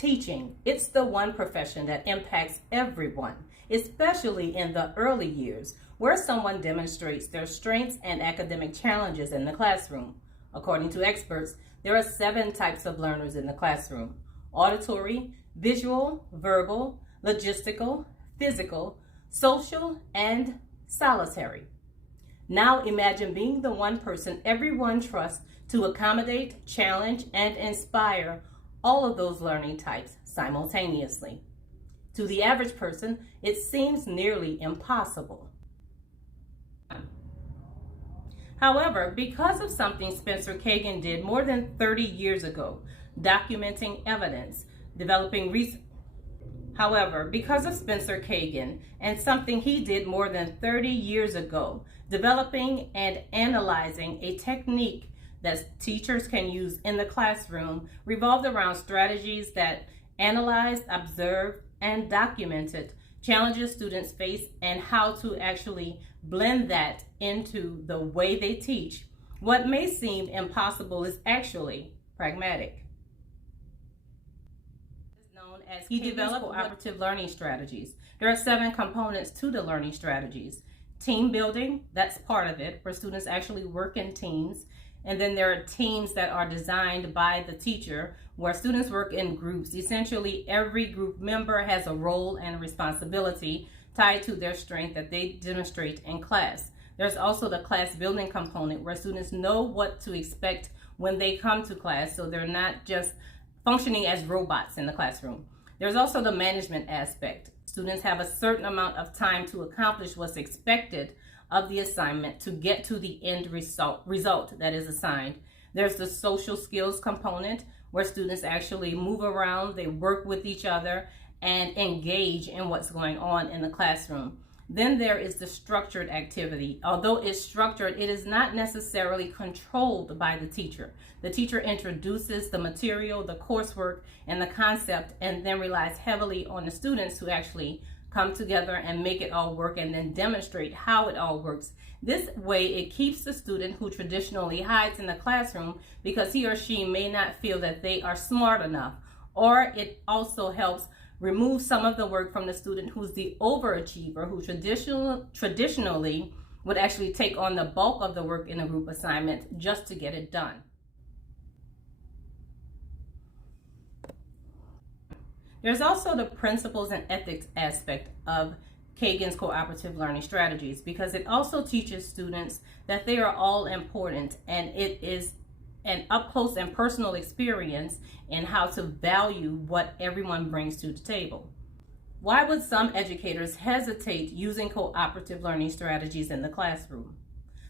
Teaching, it's the one profession that impacts everyone, especially in the early years, where someone demonstrates their strengths and academic challenges in the classroom. According to experts, there are 7 types of learners in the classroom: auditory, visual, verbal, logistical, physical, social, and solitary. Now imagine being the one person everyone trusts to accommodate, challenge, and inspire all of those learning types simultaneously. To the average person, it seems nearly impossible. However, because of something Spencer Kagan did more than 30 years ago, documenting evidence, developing research. However, because of Spencer Kagan and something he did more than 30 years ago, developing and analyzing a technique that teachers can use in the classroom revolved around strategies that analyzed, observed, and documented challenges students face and how to actually blend that into the way they teach. What may seem impossible is actually pragmatic. Known as he developed cooperative learning strategies. There are 7 components to the learning strategies. Team building, that's part of it, where students actually work in teams. And then there are teams that are designed by the teacher, where students work in groups. Essentially, every group member has a role and responsibility tied to their strength that they demonstrate in class. There's also the class building component, where students know what to expect when they come to class, so they're not just functioning as robots in the classroom. There's also the management aspect. Students have a certain amount of time to accomplish what's expected of the assignment to get to the end result that is assigned. There's the social skills component, where students actually move around, they work with each other, and engage in what's going on in the classroom. Then there is the structured activity. Although it's structured, it is not necessarily controlled by the teacher. The teacher introduces the material, the coursework, and the concept, and then relies heavily on the students to actually come together and make it all work and then demonstrate how it all works. This way, it keeps the student who traditionally hides in the classroom because he or she may not feel that they are smart enough, or it also helps remove some of the work from the student who's the overachiever, who traditionally would actually take on the bulk of the work in a group assignment just to get it done. There's also the principles and ethics aspect of Kagan's cooperative learning strategies, because it also teaches students that they are all important, and it is an up-close and personal experience in how to value what everyone brings to the table. Why would some educators hesitate using cooperative learning strategies in the classroom?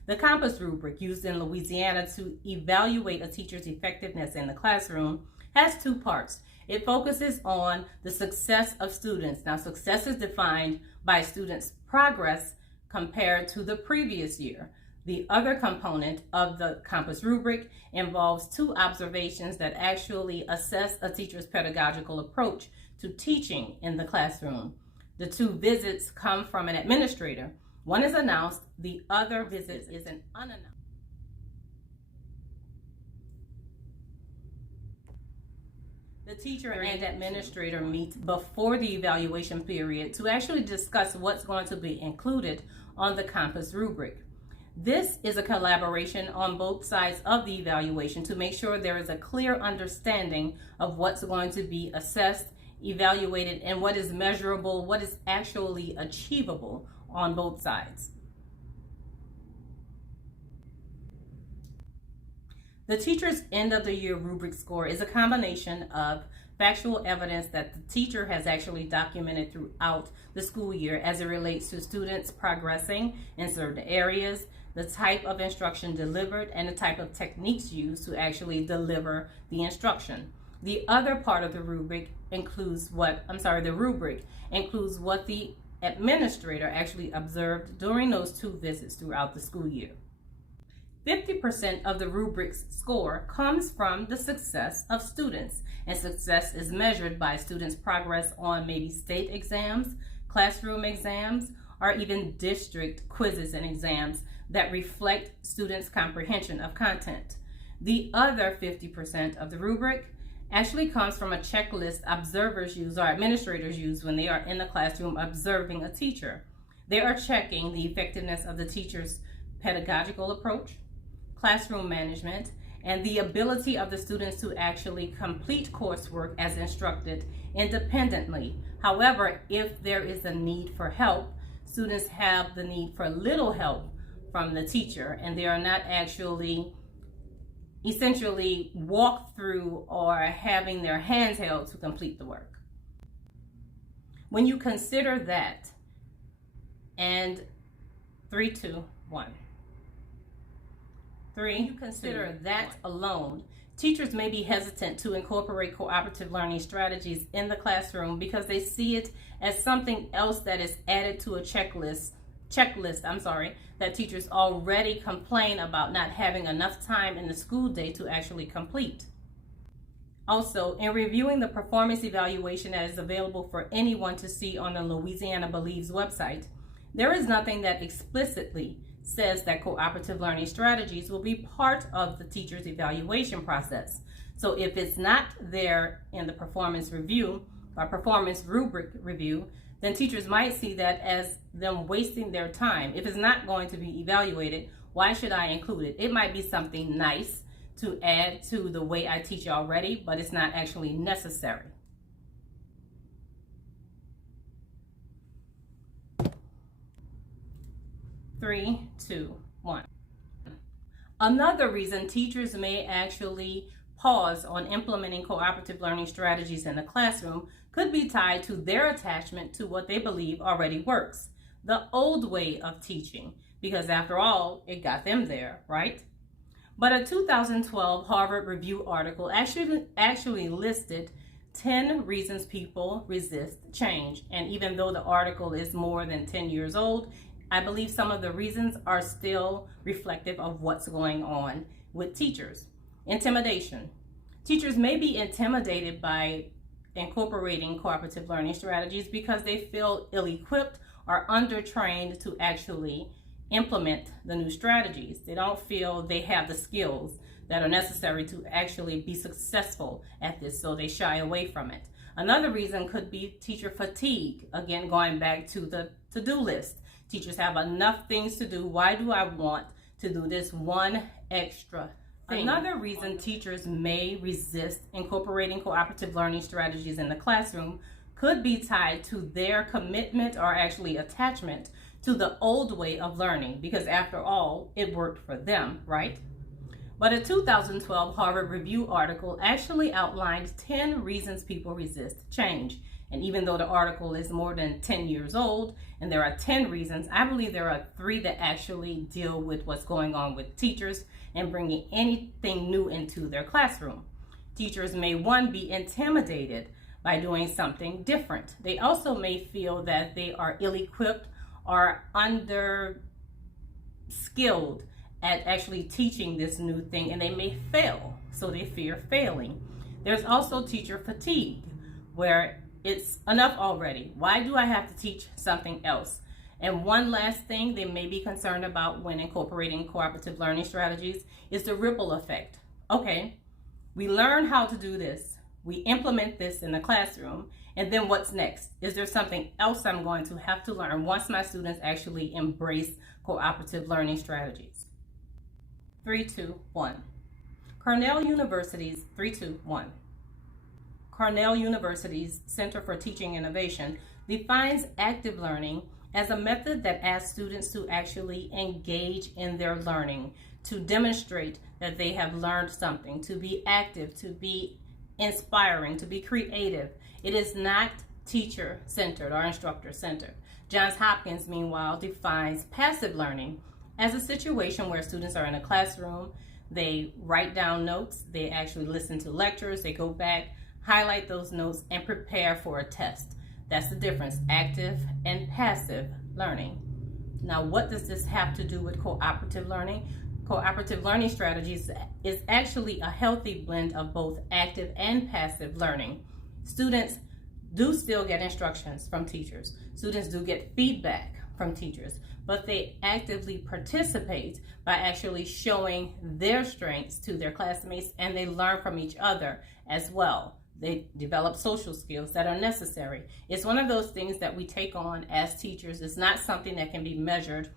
The Compass rubric, used in Louisiana to evaluate a teacher's effectiveness in the classroom, has 2 parts. It focuses on the success of students. Now, success is defined by students' progress compared to the previous year. The other component of the Compass rubric involves 2 observations that actually assess a teacher's pedagogical approach to teaching in the classroom. The 2 visits come from an administrator. One is announced, the other visit is an unannounced. The teacher and administrator meet before the evaluation period to actually discuss what's going to be included on the Compass rubric. This is a collaboration on both sides of the evaluation to make sure there is a clear understanding of what's going to be assessed, evaluated, and what is measurable, what is actually achievable on both sides. The teacher's end of the year rubric score is a combination of factual evidence that the teacher has actually documented throughout the school year as it relates to students progressing in certain areas, the type of instruction delivered, and the type of techniques used to actually deliver the instruction. The other part of the rubric includes what the administrator actually observed during those 2 visits throughout the school year. 50% of the rubric's score comes from the success of students, and success is measured by students' progress on maybe state exams, classroom exams, or even district quizzes and exams that reflect students' comprehension of content. The other 50% of the rubric actually comes from a checklist observers use or administrators use when they are in the classroom observing a teacher. They are checking the effectiveness of the teacher's pedagogical approach, classroom management, and the ability of the students to actually complete coursework as instructed independently. However, if there is a need for help, students have the need for little help from the teacher, and they are not actually essentially walk through or having their hands held to complete the work. When you consider that, and 3, 2, 1. 3, you consider that alone, teachers may be hesitant to incorporate cooperative learning strategies in the classroom because they see it as something else that is added to a checklist that teachers already complain about not having enough time in the school day to actually complete. Also, in reviewing the performance evaluation that is available for anyone to see on the Louisiana Believes website, there is nothing that explicitly says that cooperative learning strategies will be part of the teacher's evaluation process. So if it's not there in the performance review or performance rubric review, then teachers might see that as them wasting their time. If it's not going to be evaluated, why should I include it? It might be something nice to add to the way I teach already, but it's not actually necessary. Three, two, one. Another reason teachers may actually pause on implementing cooperative learning strategies in the classroom could be tied to their attachment to what they believe already works, the old way of teaching, because after all, it got them there, right? But a 2012 Harvard Review article actually listed 10 reasons people resist change. And even though the article is more than 10 years old, I believe some of the reasons are still reflective of what's going on with teachers. Intimidation. Teachers may be intimidated by incorporating cooperative learning strategies because they feel ill-equipped or undertrained to actually implement the new strategies. They don't feel they have the skills that are necessary to actually be successful at this, so they shy away from it. Another reason could be teacher fatigue. Again, going back to the to-do list. Teachers have enough things to do. Why do I want to do this one extra thing? Another reason teachers may resist incorporating cooperative learning strategies in the classroom could be tied to their commitment or actually attachment to the old way of learning, because after all, it worked for them, right? But a 2012 Harvard Review article actually outlined 10 reasons people resist change. And even though the article is more than 10 years old and there are 10 reasons, I believe there are 3 that actually deal with what's going on with teachers and bringing anything new into their classroom. Teachers may, 1, be intimidated by doing something different. They also may feel that they are ill-equipped or under-skilled at actually teaching this new thing, and they may fail, so they fear failing. There's also teacher fatigue, where it's enough already. Why do I have to teach something else? And one last thing they may be concerned about when incorporating cooperative learning strategies is the ripple effect. Okay, we learn how to do this. We implement this in the classroom, and then what's next? Is there something else I'm going to have to learn once my students actually embrace cooperative learning strategies? 3, 2, 1. Cornell University's 3, 2, 1. Cornell University's Center for Teaching Innovation defines active learning as a method that asks students to actually engage in their learning, to demonstrate that they have learned something, to be active, to be inspiring, to be creative. It is not teacher-centered or instructor-centered. Johns Hopkins, meanwhile, defines passive learning as a situation where students are in a classroom, they write down notes, they actually listen to lectures, they go back, highlight those notes, and prepare for a test. That's the difference, active and passive learning. Now, what does this have to do with cooperative learning? Cooperative learning strategies is actually a healthy blend of both active and passive learning. Students do still get instructions from teachers. Students do get feedback from teachers, but they actively participate by actually showing their strengths to their classmates, and they learn from each other as well. They develop social skills that are necessary. It's one of those things that we take on as teachers. It's not something that can be measured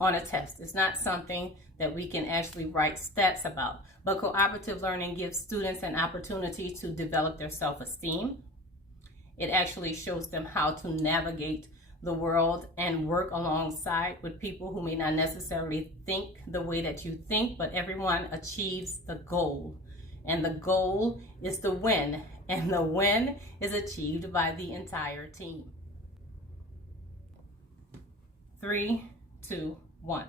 on a test. It's not something that we can actually write stats about. But cooperative learning gives students an opportunity to develop their self-esteem. It actually shows them how to navigate the world and work alongside with people who may not necessarily think the way that you think, but everyone achieves the goal. And the goal is to win, and the win is achieved by the entire team. 3, 2, 1.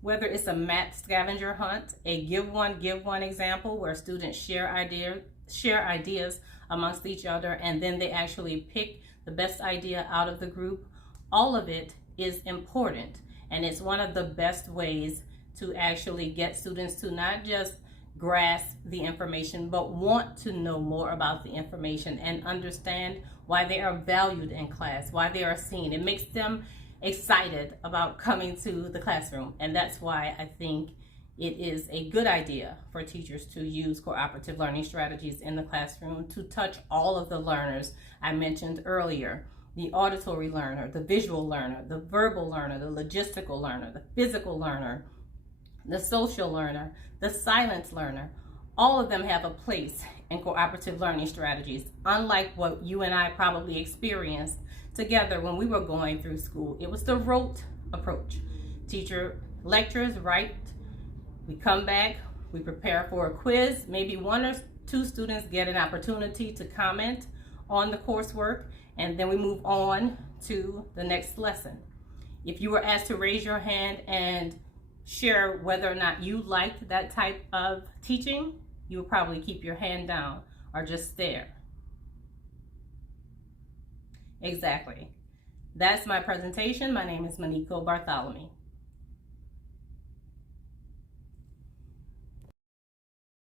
Whether it's a math scavenger hunt, a give one example where students share ideas amongst each other, and then they actually pick the best idea out of the group, all of it is important. And it's one of the best ways to actually get students to not just grasp the information, but want to know more about the information and understand why they are valued in class, why they are seen. It makes them excited about coming to the classroom. And that's why I think it is a good idea for teachers to use cooperative learning strategies in the classroom to touch all of the learners I mentioned earlier: the auditory learner, the visual learner, the verbal learner, the logistical learner, the physical learner, the social learner, the silent learner. All of them have a place in cooperative learning strategies, unlike what you and I probably experienced together when we were going through school. It was the rote approach. Teacher lectures, right? We come back, we prepare for a quiz. Maybe 1 or 2 students get an opportunity to comment on the coursework, and then we move on to the next lesson. If you were asked to raise your hand and share whether or not you liked that type of teaching, you would probably keep your hand down or just stare. Exactly. That's my presentation. My name is Maniko Bartholomew.